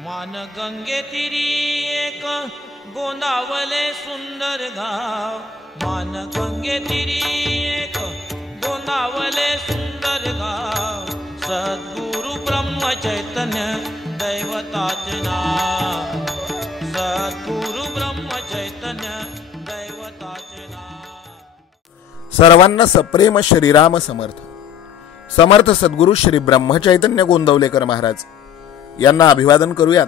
मान गंगे तिरी एक गोंदावले सुंदर गाव, मान गंगे तिरी एक गोंदावले सुंदर गाव, सद्गुरु ब्रह्म चैतन्य दैवताचे नाव, सद्गुरु ब्रह्म चैतन्य दैवताचे नाव। सर्वांना सप्रेम श्रीराम समर्थ। समर्थ सद्गुरु श्री ब्रह्मचैतन्य गोंदवलेकर महाराज यांना अभिवादन करूयात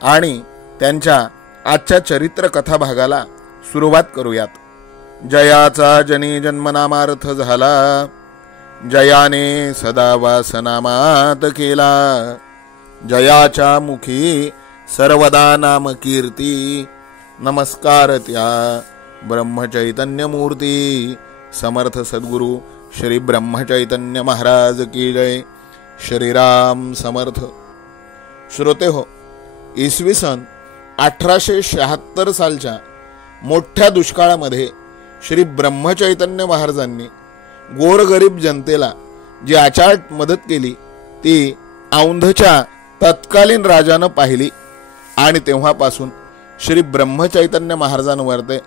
आणि त्यांच्या आजच्या चरित्र कथा भागाला सुरुवात करूयात। जयाचा जनी जन्मनामार्थ झाला, जयाने सदा वासनामात केला, जयाच्या मुखी सर्वदा नाम कीर्ती, नमस्कार त्या ब्रह्मचैतन्य मूर्ती। समर्थ सद्गुरु श्री ब्रह्मचैतन्य महाराज की जय। श्रीराम समर्थ। श्रोते हो, इसवी सन 1876 सालच्या मोठ्या दुष्काळामध्ये श्री ब्रह्मचैतन्य महाराजांनी गोरगरीब जनतेला जी आचाट मदत केली ती औंधच्या तत्कालीन राजानं पाहिली आणि तेव्हापासून श्री ब्रह्मचैतन्य महाराजांवरती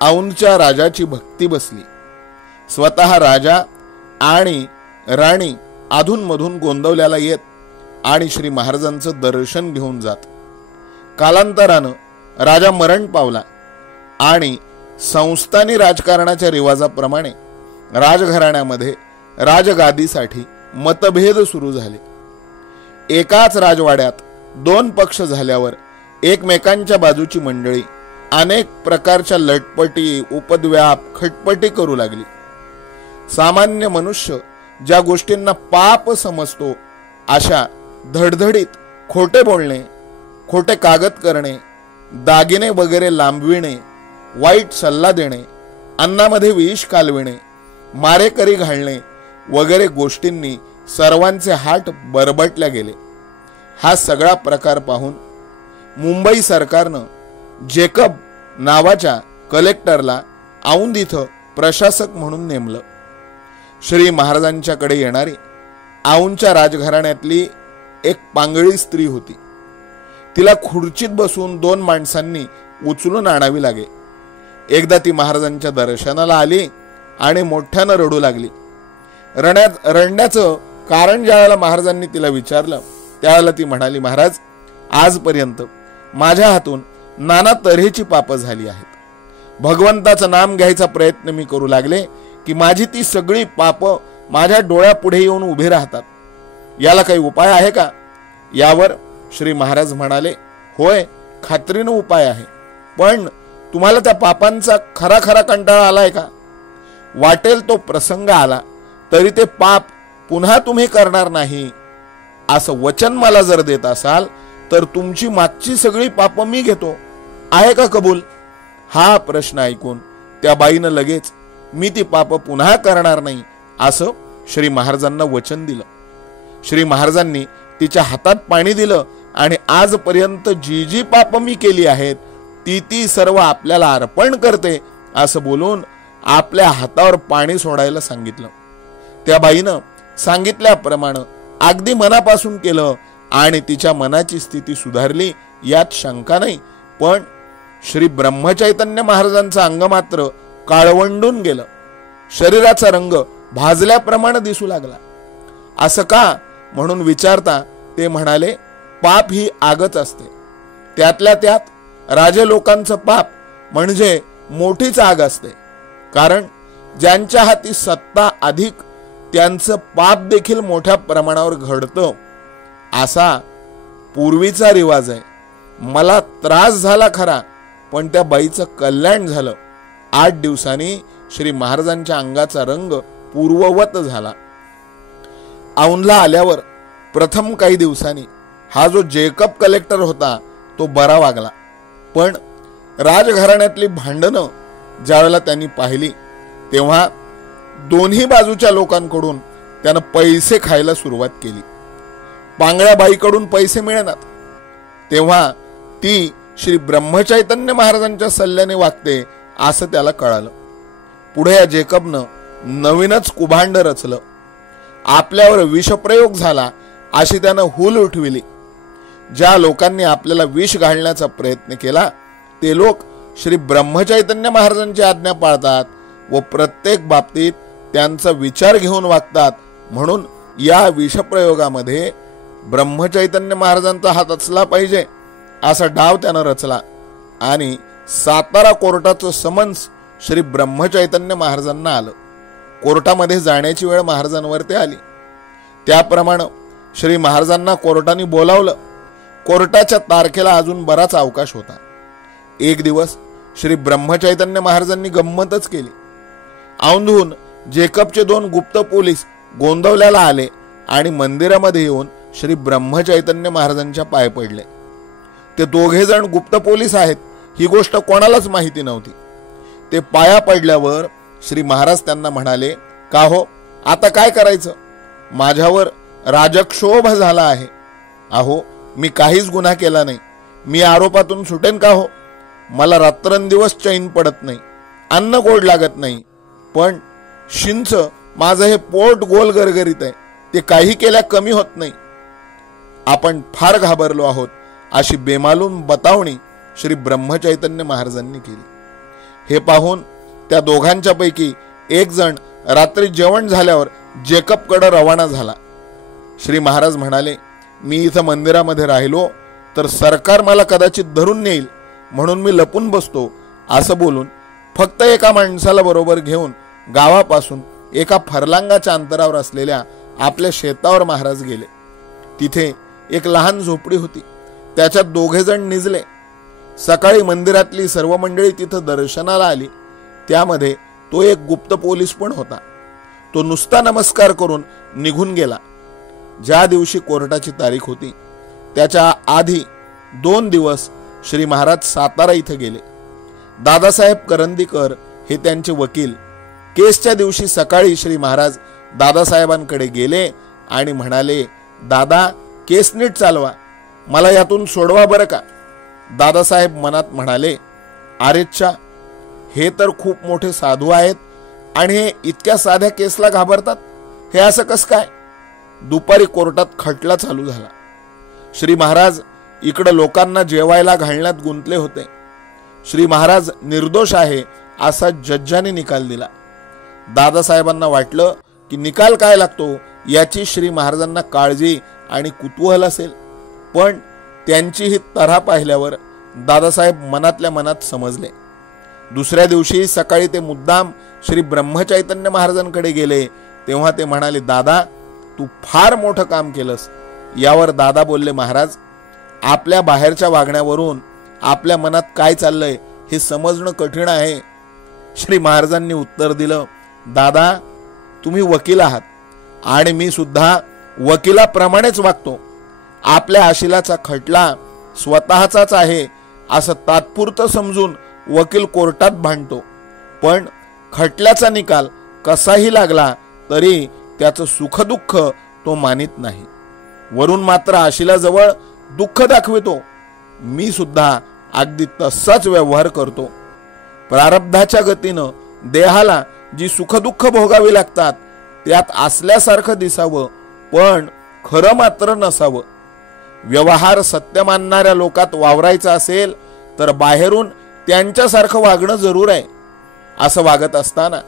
औंधच्या राजाची भक्ती बसली। स्वतः राजा आणि राणी अधूनमधून गोंदवल्याला येत आणि श्री महाराजांचं दर्शन घेऊन जात। कालांतरानं राजा मरण पावला आणि संस्थानी राजकारणाच्या रिवाजाप्रमाणे राजघराण्यामध्ये राजगादीसाठी मतभेद सुरू झाले। एकाच राजवाड्यात दोन पक्ष झाल्यावर एकमेकांच्या बाजूची मंडळी अनेक प्रकारच्या लटपटी, उपद्व्याप, खटपटी करू लागली। सामान्य मनुष्य ज्या गोष्टींना पाप समजतो अशा धडधडीत खोटे बोलणे, खोटे कागद करणे, दागिने वगैरे लांबविणे, वाईट सल्ला देणे, अन्नामध्ये विष कालविणे, मारेकरी घालणे वगैरे गोष्टींनी सर्वांचे हात बरबटल्या गेले। हा सगळा प्रकार पाहून मुंबई सरकारनं जेकब नावाच्या कलेक्टरला औंध इथं प्रशासक म्हणून नेमलं। श्री महाराजांच्याकडे येणारी औंधच्या राजघराण्यातली एक पांगळी स्त्री होती। तिला खुर्चीत बसून दोन माणसांनी उचलून आणावी लागे। एकदा ती महाराजांच्या दर्शनाला आली आणि मोठ्यानं रडू लागली। रडण्याचं कारण ज्यावेळेला महाराजांनी तिला विचारलं त्यावेळेला ती म्हणाली, महाराज, आजपर्यंत माझ्या हातून नाना तऱ्हेची पापं झाली आहेत। भगवंताचं नाम घ्यायचा प्रयत्न मी करू लागले की माझी ती सगळी पापं माझ्या डोळ्यापुढे येऊन उभे राहतात। याला काही उपाय आहे का? यावर श्री महाराज म्हणाले, होय, खात्रीनं उपाय आहे, पण तुम्हाला त्या पापांचा खरा खरा कंटाळा आलाय का? वाटेल तो प्रसंग आला तरी ते पाप पुन्हा तुम्ही करणार नाही असं वचन मला जर देत असाल तर तुमची मागची सगळी पापं मी घेतो, आहे का कबूल? हा प्रश्न ऐकून त्या बाईनं लगेच मी ती पापं पुन्हा करणार नाही असं श्री महाराजांना वचन दिलं। श्री महाराजांनी तिच्या हातात पाणी दिलं आणि आजपर्यंत जी जी पापं मी केली आहेत ती सर्व आपल्याला अर्पण करते असं बोलून आपल्या हातावर पाणी सोडायला सांगितलं। त्या बाईनं सांगितल्याप्रमाणे अगदी मनापासून केलं आणि तिच्या मनाची स्थिती सुधारली यात शंका नाही। पण श्री ब्रह्मचैतन्य महाराजांचं अंग मात्र काळवंडून गेलं। शरीराचा रंग भाजल्याप्रमाणे दिसू लागला। असं का म्हणून विचारता ते म्हणाले, पाप ही आगच असते, त्यातल्या त्यात राजे लोकांचं पाप म्हणजे मोठीच आग असते, कारण ज्यांच्या हाती सत्ता अधिक त्यांचं पाप देखील मोठ्या प्रमाणावर घडतं असा पूर्वीचा रिवाज आहे। मला त्रास झाला खरा, पण त्या बाईचं कल्याण झालं। 8 दिवसांनी श्री महाराजांच्या अंगाचा रंग पूर्ववत झाला। औंधला आल्यावर प्रथम काही दिवसांनी हा जो जेकब कलेक्टर होता तो बरा वागला, पण राजघराण्यातली भांडणं ज्यावेळेला त्यांनी पाहिली तेव्हा दोन्ही बाजूच्या लोकांकडून त्यानं पैसे खायला सुरुवात केली। पांगळ्या बाईकडून पैसे मिळेनात तेव्हा ती श्री ब्रह्मचैतन्य महाराजांच्या सल्ल्याने वागते असं त्याला कळालं। पुढे या जेकबनं नवीनच कुभांड रचलं। आपल्यावर विषप्रयोग झाला अशी त्यानं हुल उठविली। ज्या लोकांनी आपल्याला विष घालण्याचा प्रयत्न केला ते लोक श्री ब्रह्मचैतन्य महाराजांची आज्ञा पाळतात व प्रत्येक बाबतीत त्यांचा विचार घेऊन वागतात. म्हणून या विषप्रयोगामध्ये ब्रह्मचैतन्य महाराजांचा हात असला पाहिजे असा डाव त्यानं रचला आणि सातारा कोर्टाचं समन्स श्री ब्रह्मचैतन्य महाराजांना आलं. कोर्टामध्ये जाण्याची वेळ महाराजांवरती आली. त्याप्रमाणे श्री महाराजांना कोर्टाने बोलावलं. कोर्टाच्या तारखेला अजून बराच अवकाश होता. एक दिवस श्री ब्रह्मचैतन्य महाराजांनी गंमतच केली. औंधून जेकबचे 2 गुप्त पोलीस गोंदवल्याला आले आणि मंदिरामध्ये येऊन श्री ब्रह्मचैतन्य महाराजांच्या पाय पडले. ते दोघे जण गुप्त पोलीस आहेत ही गोष्ट कोणालाच माहिती नव्हती. ते पाया पडल्यावर श्री महाराज त्यांना म्हणाले, का हो, आता काय करायचं? माझ्यावर राजक्षोभ झाला आहे. अहो, मी काहीच गुन्हा केला नाही. मी आरोपातून सुटेन का हो? मला रात्रंदिवस चैन पडत नाही, अन्न गोड लागत नाही. पण शिंच माझं हे पोट गोल गरगरीत आहे, ते काही केल्या कमी होत नाही. आपण फार घाबरलो आहोत अशी बेमालूम बतावणी श्री ब्रह्मचैतन्य महाराजांनी केली. हे पाहून त्या दोघांच्या पैकी एक जण रात्री जेवण झाल्यावर जेकबकडे रवाना झाला. श्री महाराज म्हणाले, मी इथं मंदिरामध्ये राहिलो तर सरकार मला कदाचित धरून नेईल म्हणून मी लपून बसतो असं बोलून फक्त एका माणसाला बरोबर घेऊन गावापासून एका फरलांगाच्या अंतरावर असलेल्या आपल्या शेतावर महाराज गेले. तिथे एक लहान झोपडी होती. त्याच्यात दोघे जण निजले. सकाळी मंदिरातली सर्व मंडळी तिथं दर्शनाला आली. त्यामध्ये तो एक गुप्त पोलीस पण होता. तो नुसता नमस्कार करून निघून गेला. ज्या दिवशी कोर्टाची तारीख होती त्याच्या आधी 2 दिवस श्री महाराज सातारा इथं गेले. दादासाहेब करंदीकर हे त्यांचे वकील. केसच्या दिवशी सकाळी श्री महाराज दादासाहेबांकडे गेले आणि म्हणाले, दादा, केस नीट चालवा, मला यातून सोडवा बरं का. दादासाहेब मनात म्हणाले, अरेच्छा, हे तर खूप मोठे साधू आहेत आणि हे इतक्या साध्या केसला घाबरतात, हे असं कसं काय? दुपारी कोर्टात खटला चालू झाला. श्री महाराज इकडे लोकांना जेवायला घालण्यात गुंतले होते. श्री महाराज निर्दोष आहे असा जज्जाने निकाल दिला. दादासाहेबांना वाटलं की निकाल काय लागतो याची श्री महाराजांना काळजी आणि कुतूहल असेल. पण त्यांची ही तऱ्हा पाहिल्यावर दादासाहेब मनातल्या मनात समजले. दुसऱ्या दिवशी सकाळी ते मुद्दाम श्री ब्रह्मचैतन्य महाराजांकडे गेले. तेव्हा ते म्हणाले, दादा, तू फार मोठं काम केलंस. यावर दादा बोलले, महाराज, आपल्या बाहेरच्या वागण्यावरून आपल्या मनात काय चाललंय हे समजणं कठीण आहे. श्री महाराजांनी उत्तर दिलं, दादा, तुम्ही वकील आहात आणि मी सुद्धा वकिलाप्रमाणेच वागतो. आपल्या आशिलाचा खटला स्वतःचाच आहे असं तात्पुरतं समजून वकील कोर्टात भांडतो. पण खटल्याचा निकाल कसाही लागला तरी त्याचं सुखदुःख तो मानित नाही. वरून मात्र आशिलाजवळ दुःख दाखवितो. मी सुद्धा अगदी तसाच व्यवहार करतो. प्रारब्धाच्या गतीनं देहाला जी सुखदुःख भोगावी लागतात त्यात असल्यासारखं दिसावं पण खरं मात्र नसावं. व्यवहार सत्य मानणाऱ्या लोकात वावरायचं असेल तर बाहेरून त्यांच्यासारखं वागणं जरूर आहे. असं वागत असताना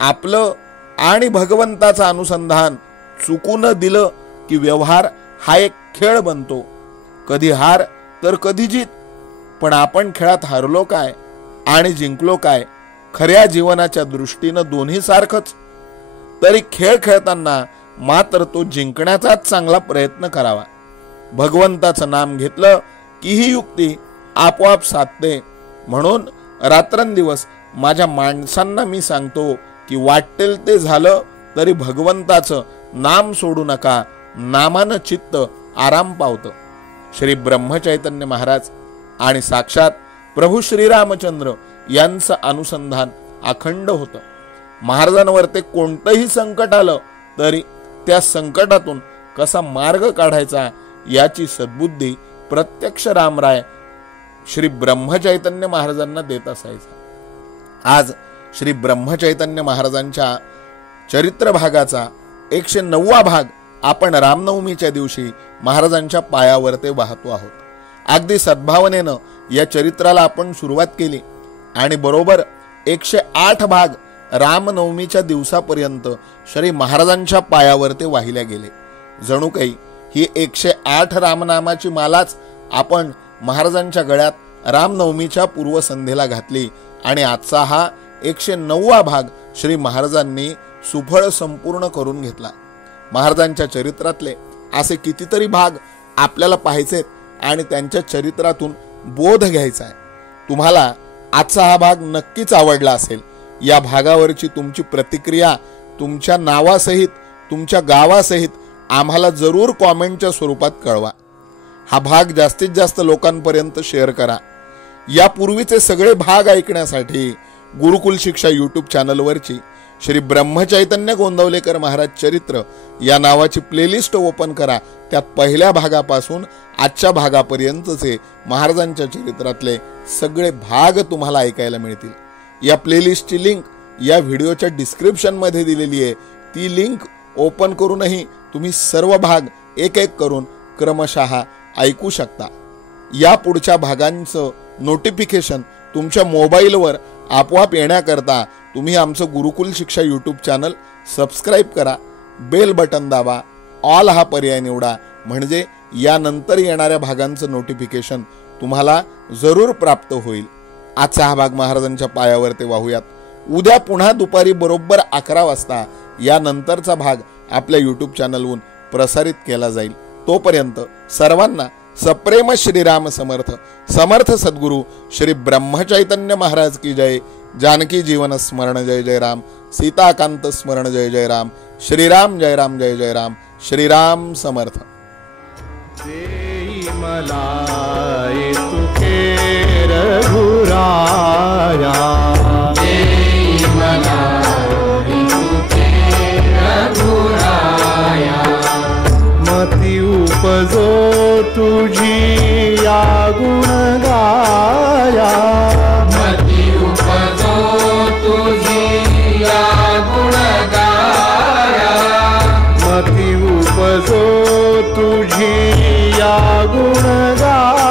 आपलं आणि भगवंताचं अनुसंधान चुकून दिलं की व्यवहार हा एक खेळ बनतो. कधी हार तर कधी जीत. पण आपण खेळात हारलो काय आणि जिंकलो काय? खऱ्या जीवनाच्या दृष्टीनं दोन्ही सारखंच. तरी खेळ खेळताना मात्र तो जिंकण्याचाच चांगला प्रयत्न करावा. भगवंताचं नाम घेतलं की ही युक्ती आपोआप साधते. म्हणून रात्रंदिवस माझ्या माणसांना मी सांगतो की वाटेल ते झालं तरी भगवंताचं नाम सोडू नका. नामानं चित्त आराम पावतं. श्री ब्रह्मचैतन्य महाराज आणि साक्षात प्रभू श्रीरामचंद्र यांचं अनुसंधान अखंड होतं. महाराजांवर ते कोणतंही संकट आलं तरी त्या संकटातून कसा मार्ग काढायचा याची सद्बुद्धी प्रत्यक्ष रामराय श्री ब्रह्मचैतन्य महाराजांना देत असायचा. आज श्री ब्रह्मचैतन्य महाराजांच्या चरित्र भागाचा 109वा भाग आपण रामनवमीच्या दिवशी महाराजांच्या पायावर ते वाहतो आहोत. अगदी सद्भावनेनं या चरित्राला आपण सुरुवात केली आणि बरोबर 108 भाग रामनवमीच्या दिवसापर्यंत श्री महाराजांच्या पायावर ते वाहिल्या गेले. जणू काही ही 108 रामनामाची मालाच आपण महाराजांच्या गळ्यात रामनवमीच्या पूर्वसंध्येला घातली आणि आजचा हा 109वा भाग श्री महाराजांनी सुफळ संपूर्ण करून घेतला. महाराजांच्या चरित्रातले असे कितीतरी भाग आपल्याला पाहायचेत आणि त्यांच्या चरित्रातून बोध घ्यायचा आहे. तुम्हाला आजचा हा भाग नक्कीच आवडला असेल. या भागावरची तुमची प्रतिक्रिया तुमच्या नावासहित, तुमच्या गावासहित आम्हाला जरूर कॉमेंटच्या स्वरूपात कळवा. हा भाग जास्तीत जास्त लोकांपर्यंत शेअर करा. यापूर्वीचे सगळे भाग ऐकण्यासाठी गुरुकुल शिक्षा यूट्यूब चॅनलवरची श्री ब्रह्मचैतन्य गोंदवलेकर महाराज चरित्र या नावाची प्लेलिस्ट ओपन करा. त्यात पहिल्या भागापासून आजच्या भागापर्यंतचे महाराजांच्या चरित्रातले सगळे भाग तुम्हाला ऐकायला मिळतील. या प्लेलिस्टची लिंक या व्हिडिओच्या डिस्क्रिप्शन मध्ये दिलेली आहे. ती लिंक ओपन करूनही तुम्ही सर्व भाग एक एक करून क्रमशः ऐकू शकता. या पुढच्या भागांचं नोटिफिकेशन तुमच्या मोबाईलवर आपोआप येण्याकरता तुम्ही आमचं गुरुकुल शिक्षा यूट्यूब चॅनल सबस्क्राईब करा, बेल बटन दाबा, ऑल हा पर्याय निवडा, म्हणजे यानंतर येणाऱ्या भागांचं नोटिफिकेशन तुम्हाला जरूर प्राप्त होईल. आजचा हा भाग महाराजांच्या पायावर ते वाहूयात. उद्या पुन्हा दुपारी बरोबर 11 वाजता यानंतरचा भाग आपल्या यूट्यूब चॅनलवरून प्रसारित केला जाईल. तोपर्यंत सर्वांना सप्रेम श्रीराम समर्थ. समर्थ सद्गुरु श्री ब्रह्मचैतन्य महाराज की जय. जानकी जीवन स्मरण जय जय राम. सीताकांत स्मरण जय जय राम. श्रीराम जय राम जय जय राम. श्रीराम समर्थ. मती उपजो तुझी या गुण गाया. मती उपजो तुझी या गुण गाया. मती उपजो तुझी या गुण गाया.